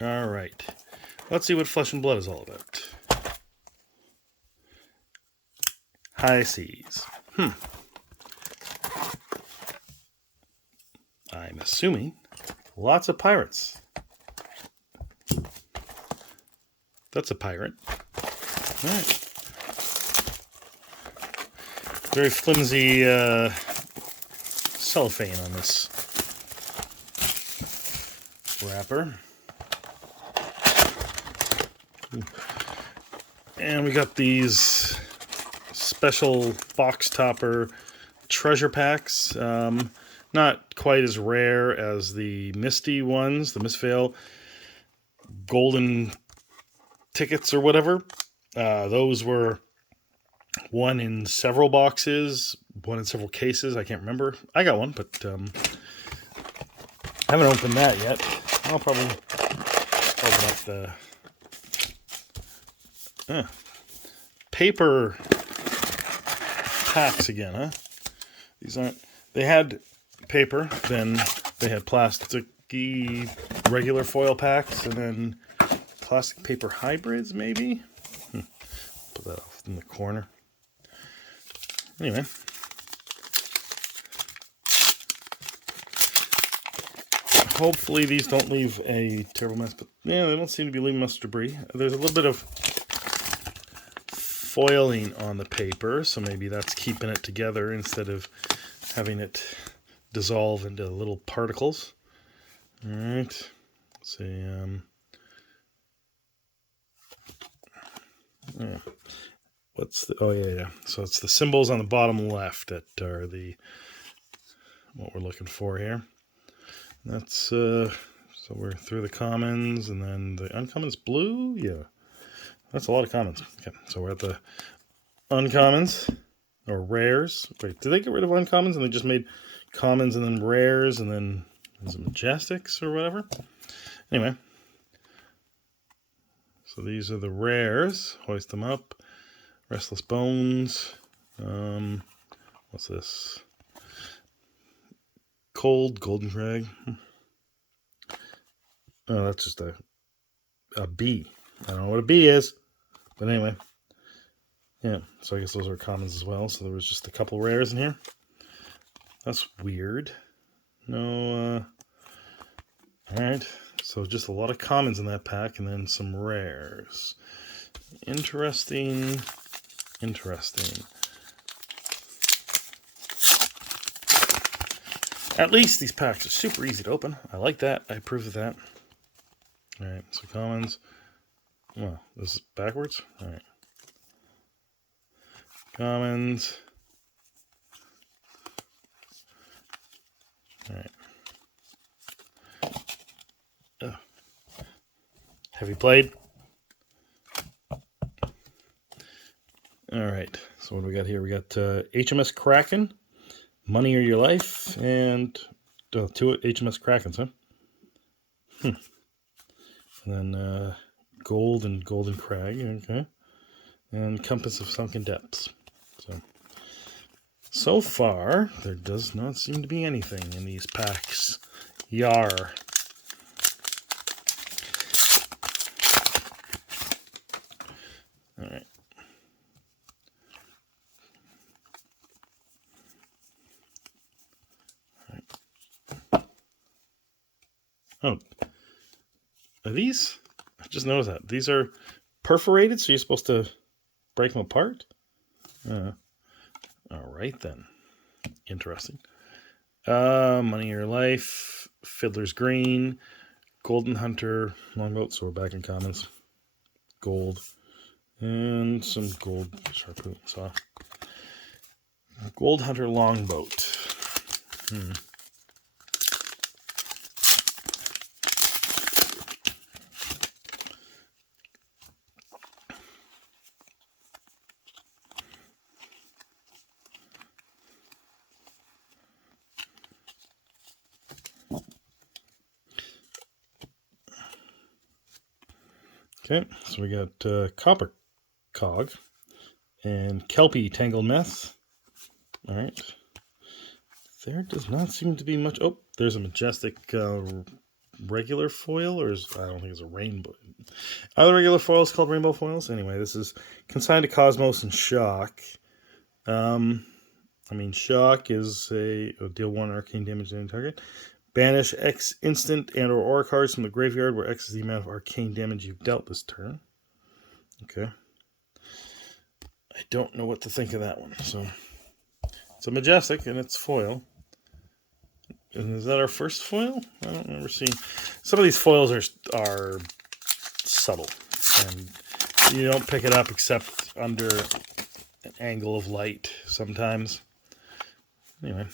All right. Let's see what Flesh and Blood is all about. High seas. I'm assuming lots of pirates. That's a pirate. All right. Very flimsy cellophane on this wrapper. And we got these special box topper treasure packs. Not quite as rare as the Misty ones, the Mistveil golden tickets or whatever. Those were one in several boxes, one in several cases. I can't remember. I got one, but I haven't opened that yet. I'll probably open up the paper packs again, huh? These aren't. They had paper, then they had plasticky regular foil packs, and then plastic paper hybrids, maybe? Put that off in the corner. Anyway. Hopefully these don't leave a terrible mess, but yeah, they don't seem to be leaving much debris. There's a little bit of foiling on the paper, so maybe that's keeping it together instead of having it dissolve into little particles. All right. Let's see. Yeah. What's the? Oh yeah. So it's the symbols on the bottom left that are what we're looking for here. That's so we're through the commons, and then the uncommons blue. Yeah, that's a lot of commons. Okay, so we're at the uncommons or rares. Wait, did they get rid of uncommons and they just made commons and then rares and then is it majestics or whatever? Anyway, so these are the rares. Hoist them up. Restless Bones. What's this? Cold Golden Crag. Oh, that's just a bee. I don't know what a bee is, but anyway. Yeah, so I guess those are commons as well. So there was just a couple rares in here. That's weird. No, alright. So just a lot of commons in that pack and then some rares. Interesting. At least these packs are super easy to open. I like that. I approve of that. Alright, so commons. Well, this is backwards? Alright. Commons. Alright. Oh. Have you played? Alright, so what do we got here? We got HMS Kraken, Money or Your Life, and two HMS Krakens, huh? And then Gold and Golden Crag, okay. And Compass of Sunken Depths. So far, there does not seem to be anything in these packs. Yar. Alright. Oh. Are these? I just noticed that. These are perforated, so you're supposed to break them apart? Alright then. Interesting. Money or Life, Fiddler's Green, Golden Hunter, Longboat, so we're back in commons. Gold. And some gold sharphoot saw. Gold Hunter Longboat. Okay, so we got Copper Cog and Kelpie Tangled Mess. All right. There does not seem to be much. Oh, there's a Majestic regular foil, or I don't think it's a rainbow. Are the regular foils called rainbow foils? Anyway, this is Consigned to Cosmos and Shock. Shock is deal 1 arcane damage to any target. Banish X instant and or aura cards from the graveyard, where X is the amount of arcane damage you've dealt this turn. Okay. I don't know what to think of that one. So it's a Majestic and it's foil. And is that our first foil? I don't remember seeing. Some of these foils are subtle, and you don't pick it up except under an angle of light sometimes. Anyway,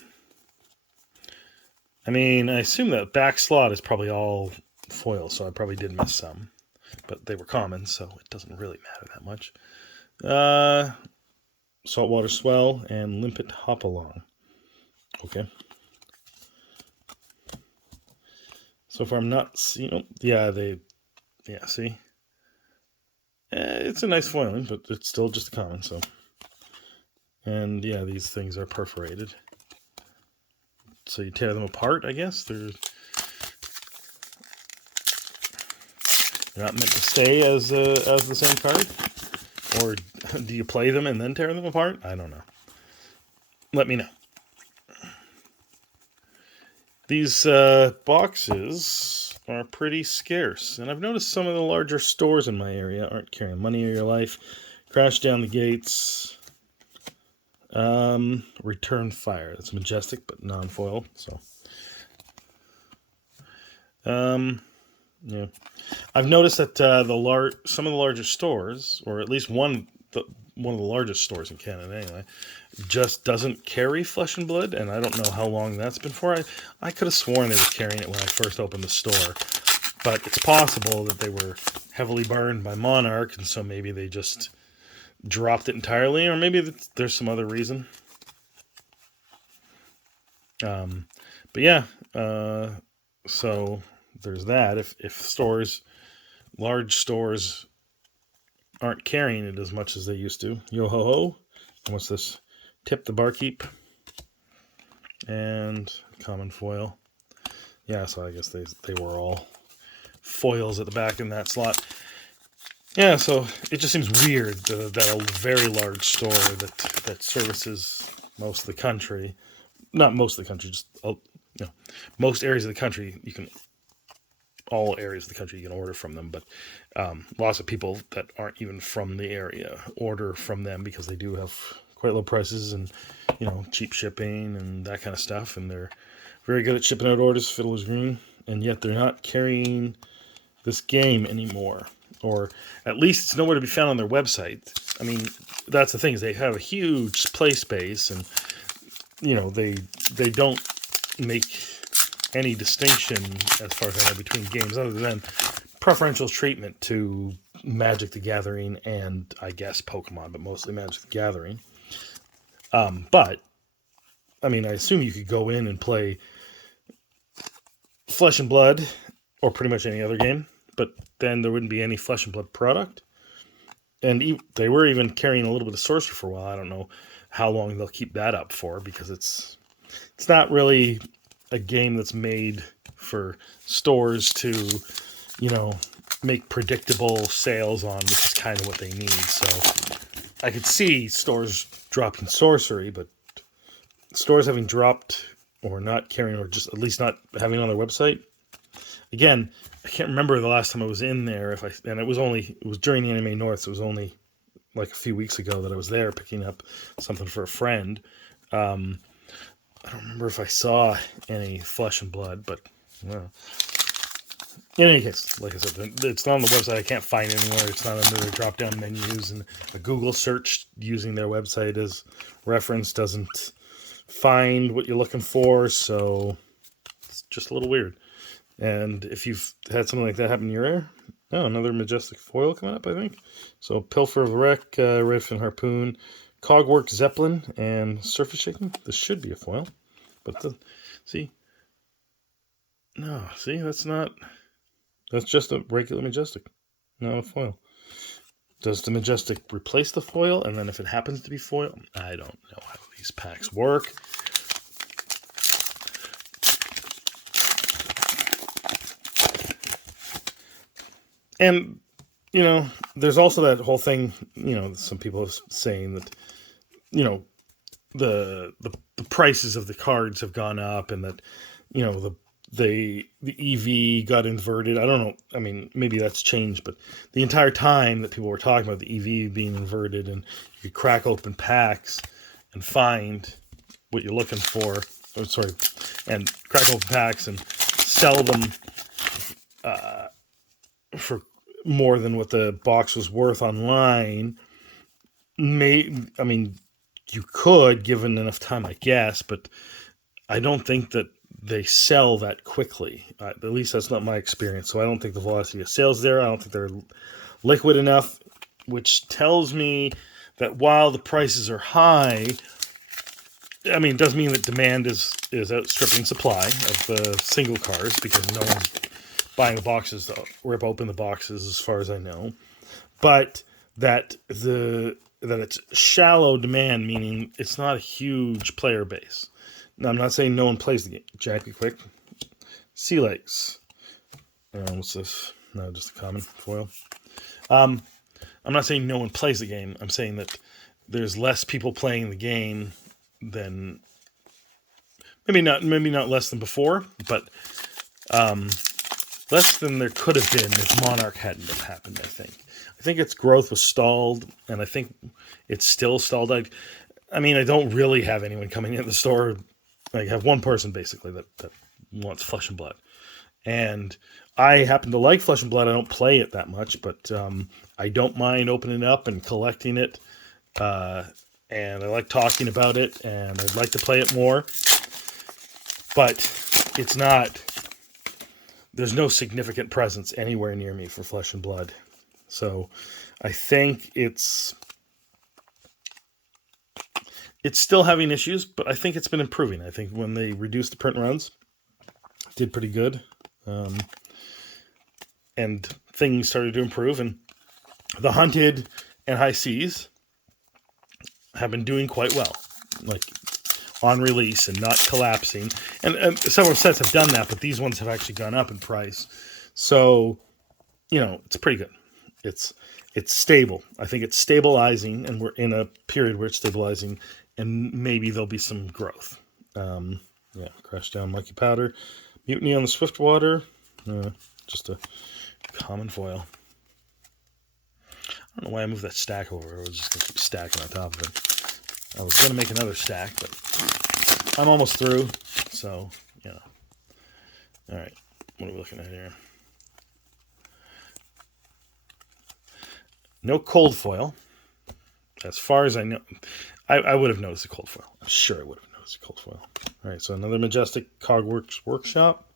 I assume that back slot is probably all foil, so I probably did miss some, but they were common, so it doesn't really matter that much. Saltwater Swell and Limpet Hopalong. Okay. So far I'm not seeing... see? It's a nice foiling, but it's still just a common, so... And, yeah, these things are perforated. So you tear them apart, I guess? They're not meant to stay as the same card? Or do you play them and then tear them apart? I don't know. Let me know. These boxes are pretty scarce, and I've noticed some of the larger stores in my area aren't carrying Money of Your Life, Crash Down the Gates, Return Fire. That's Majestic, but non-foil, so... yeah. I've noticed that some of the larger stores, or at least one of the largest stores in Canada anyway, just doesn't carry Flesh and Blood, and I don't know how long that's been for. I could have sworn they were carrying it when I first opened the store, but it's possible that they were heavily burned by Monarch, and so maybe they just dropped it entirely, or maybe there's some other reason. But yeah, so there's that. If large stores aren't carrying it as much as they used to. Yo ho ho. And what's this? Tip the Barkeep. And common foil. Yeah, so I guess they were all foils at the back in that slot. Yeah, so it just seems weird that a very large store that services most of the country, not most of the country, just most areas of the country, all areas of the country you can order from them, but lots of people that aren't even from the area order from them because they do have quite low prices and cheap shipping and that kind of stuff, and they're very good at shipping out orders. Fiddler's Green, and yet they're not carrying this game anymore, or at least it's nowhere to be found on their website. That's the thing, is they have a huge play space, and they don't make any distinction, as far as I know, between games other than preferential treatment to Magic the Gathering and, I guess, Pokemon, but mostly Magic the Gathering. But I assume you could go in and play Flesh and Blood or pretty much any other game, but then there wouldn't be any Flesh and Blood product. And they were even carrying a little bit of Sorcery for a while. I don't know how long they'll keep that up for, because it's not really a game that's made for stores to, make predictable sales on, which is kind of what they need. So I could see stores dropping Sorcery, but stores having dropped or not carrying, or just at least not having on their website. Again, I can't remember the last time I was in there. It was during the Anime North, so it was only like a few weeks ago that I was there picking up something for a friend. I don't remember if I saw any Flesh and Blood, but well. In any case, like I said, it's not on the website. I can't find it anywhere. It's not under their drop-down menus, and a Google search using their website as reference doesn't find what you're looking for, so it's just a little weird. And if you've had something like that happen in your area, another Majestic foil coming up, I think. So Pilfer of the Wreck, Redfin Harpoon, Cogwork Zeppelin, and Surface Shaking. This should be a foil, but that's just a regular Majestic, not a foil. Does the Majestic replace the foil? And then if it happens to be foil, I don't know how these packs work. And, there's also that whole thing, some people are saying that, you know, the prices of the cards have gone up, and that, the EV got inverted. I don't know. I mean, maybe that's changed, but the entire time that people were talking about the EV being inverted, and you could crack open packs and find what you're looking for. Oh, sorry, and crack open packs and sell them for more than what the box was worth online. I mean, you could, given enough time, I guess, but I don't think that they sell that quickly. At least that's not my experience. So I don't think the velocity of sales there. I don't think they're liquid enough, which tells me that while the prices are high, I mean, it does mean that demand is outstripping supply of the single cars, because no one's buying the boxes to rip open the boxes, as far as I know. But that it's shallow demand, meaning it's not a huge player base. Now, I'm not saying no one plays the game. Jackie Quick, Sea Legs. What's this? No, just a common foil. I'm not saying no one plays the game. I'm saying that there's less people playing the game than maybe not less than before, but less than there could have been if Monarch hadn't have happened. I think its growth was stalled, and I think it's still stalled. I mean, I don't really have anyone coming in the store. I have one person basically that wants Flesh and Blood, and I happen to like Flesh and Blood. I don't play it that much, but I don't mind opening it up and collecting it, and I like talking about it, and I'd like to play it more. But it's not. There's no significant presence anywhere near me for Flesh and Blood, so I think it's still having issues, but I think it's been improving. I think when they reduced the print runs, it did pretty good. And things started to improve, and the Hunted and High Seas have been doing quite well, like on release and not collapsing. And several sets have done that, but these ones have actually gone up in price. So, it's pretty good. It's stable. I think it's stabilizing, and we're in a period where it's stabilizing, and maybe there'll be some growth. Crash Down Monkey Powder, Mutiny on the Swiftwater, just a common foil. I don't know why I moved that stack over. I was just going to keep stacking on top of it. I was going to make another stack, but I'm almost through, so, All right, what are we looking at here? No cold foil. As far as I know, I would have noticed a cold foil. I'm sure I would have noticed a cold foil. All right, so another Majestic Cogworks Workshop.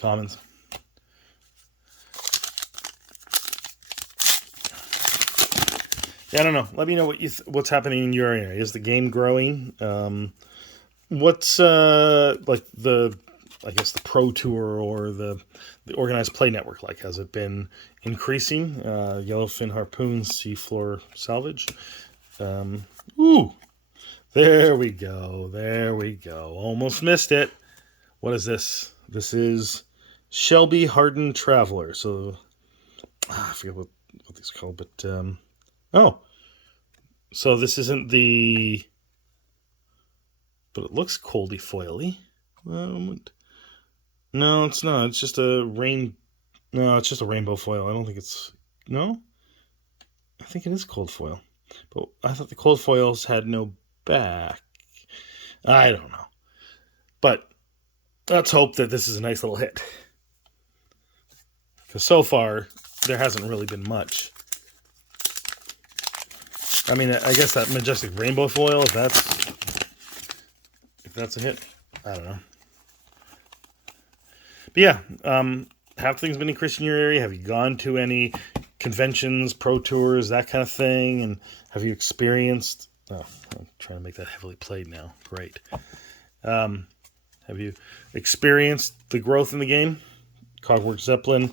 Commons. Yeah, I don't know. Let me know what's happening in your area. Is the game growing? What's like the Pro Tour or the Organized Play Network like? Has it been increasing? Yellowfin Harpoons, Seafloor Salvage. Ooh, there we go. Almost missed it. What is this? This is Shelby Hardened Traveler. So I forget what these are called, but so this isn't the, but it looks coldy foily. No, it's not. It's just a No, it's just a rainbow foil. I don't think it's. No, I think it is cold foil, but I thought the cold foils had no back. I don't know, but let's hope that this is a nice little hit, because so far there hasn't really been much. I mean, I guess that Majestic Rainbow foil, if that's a hit, I don't know. But yeah, have things been increasing in your area? Have you gone to any conventions, pro tours, that kind of thing? And have you experienced... Oh, I'm trying to make that heavily played now. Great. Have you experienced the growth in the game? Cogworks Zeppelin,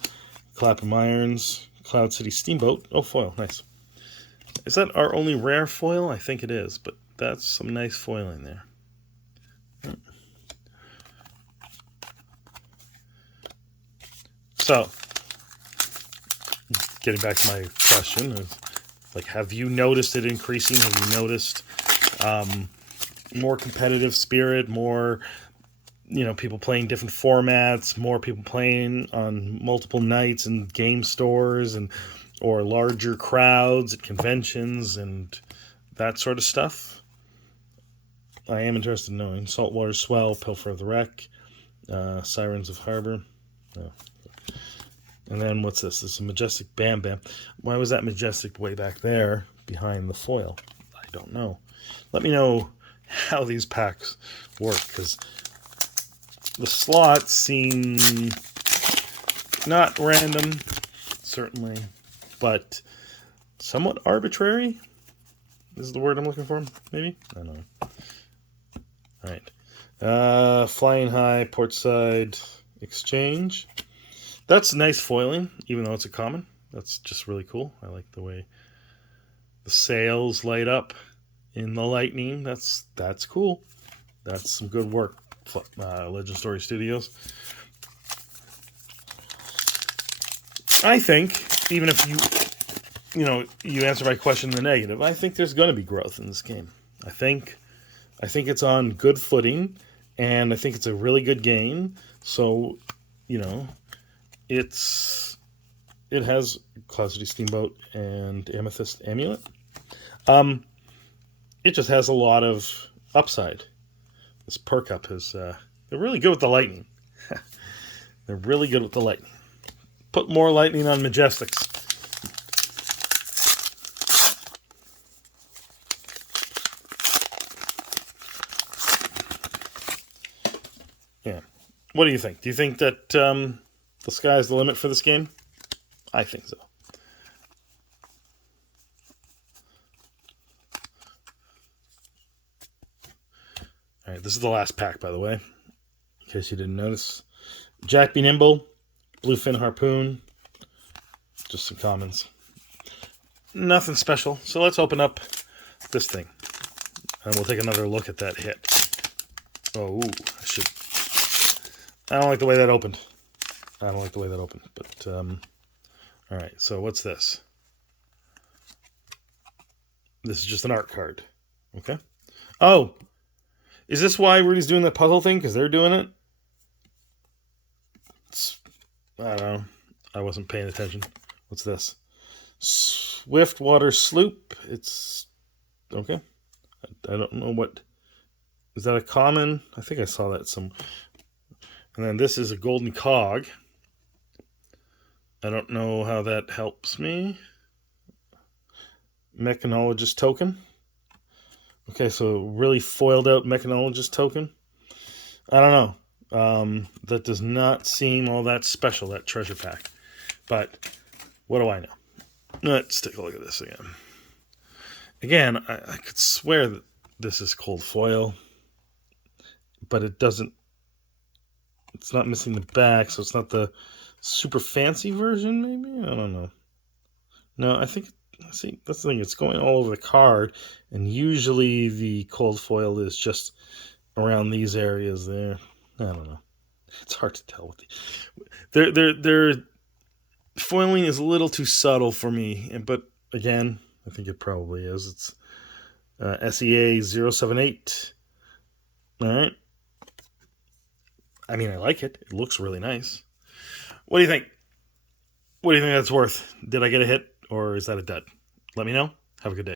Clapham Irons, Cloud City Steamboat. Oh, foil. Nice. Is that our only rare foil? I think it is, but that's some nice foiling there. So, getting back to my question, is, like, have you noticed it increasing? Have you noticed more competitive spirit, more, people playing different formats, more people playing on multiple nights in game stores or larger crowds at conventions and that sort of stuff? I am interested in knowing. Saltwater Swell, Pilfer of the Wreck, Sirens of Harbor. Oh. And then what's this? This is a Majestic Bam Bam. Why was that Majestic way back there behind the foil? I don't know. Let me know how these packs work, because the slots seem not random, certainly, but somewhat arbitrary. This is the word I'm looking for, maybe? I don't know. All right. Flying High, Portside Exchange. That's nice foiling, even though it's a common. That's just really cool. I like the way the sails light up in the lightning. That's cool. That's some good work, Legend Story Studios. I think, even if you answer my question in the negative, I think there's going to be growth in this game. I think it's on good footing, and I think it's a really good game. So, it has Cloud City Steamboat and Amethyst Amulet. It just has a lot of upside. This perk up is they're really good with the lightning. They're really good with the lightning. Put more lightning on Majestics. Yeah. What do you think? Do you think that the sky's the limit for this game? I think so. All right, this is the last pack, by the way, in case you didn't notice. Jack Be Nimble, Bluefin Harpoon, just some commons. Nothing special. So let's open up this thing, and we'll take another look at that hit. Oh, I don't like the way that opened. But, all right, so what's this? This is just an art card. Okay. Oh, is this why Rudy's doing the puzzle thing? Because they're doing it? I don't know. I wasn't paying attention. What's this? Swiftwater Sloop. It's okay. I don't know what. Is that a common? I think I saw that some. And then this is a golden cog. I don't know how that helps me. Mechanologist token. Okay, so really foiled out mechanologist token. I don't know. That does not seem all that special, that treasure pack. But what do I know? Let's take a look at this again. Again, I could swear that this is cold foil, but it doesn't. It's not missing the back, so it's not the super fancy version, maybe? I don't know. No, I think, see, that's the thing. It's going all over the card, and usually the cold foil is just around these areas there. I don't know. It's hard to tell. Their foiling is a little too subtle for me, but again, I think it probably is. It's SEA 078. All right. I mean, I like it. It looks really nice. What do you think? What do you think that's worth? Did I get a hit, or is that a dud? Let me know. Have a good day.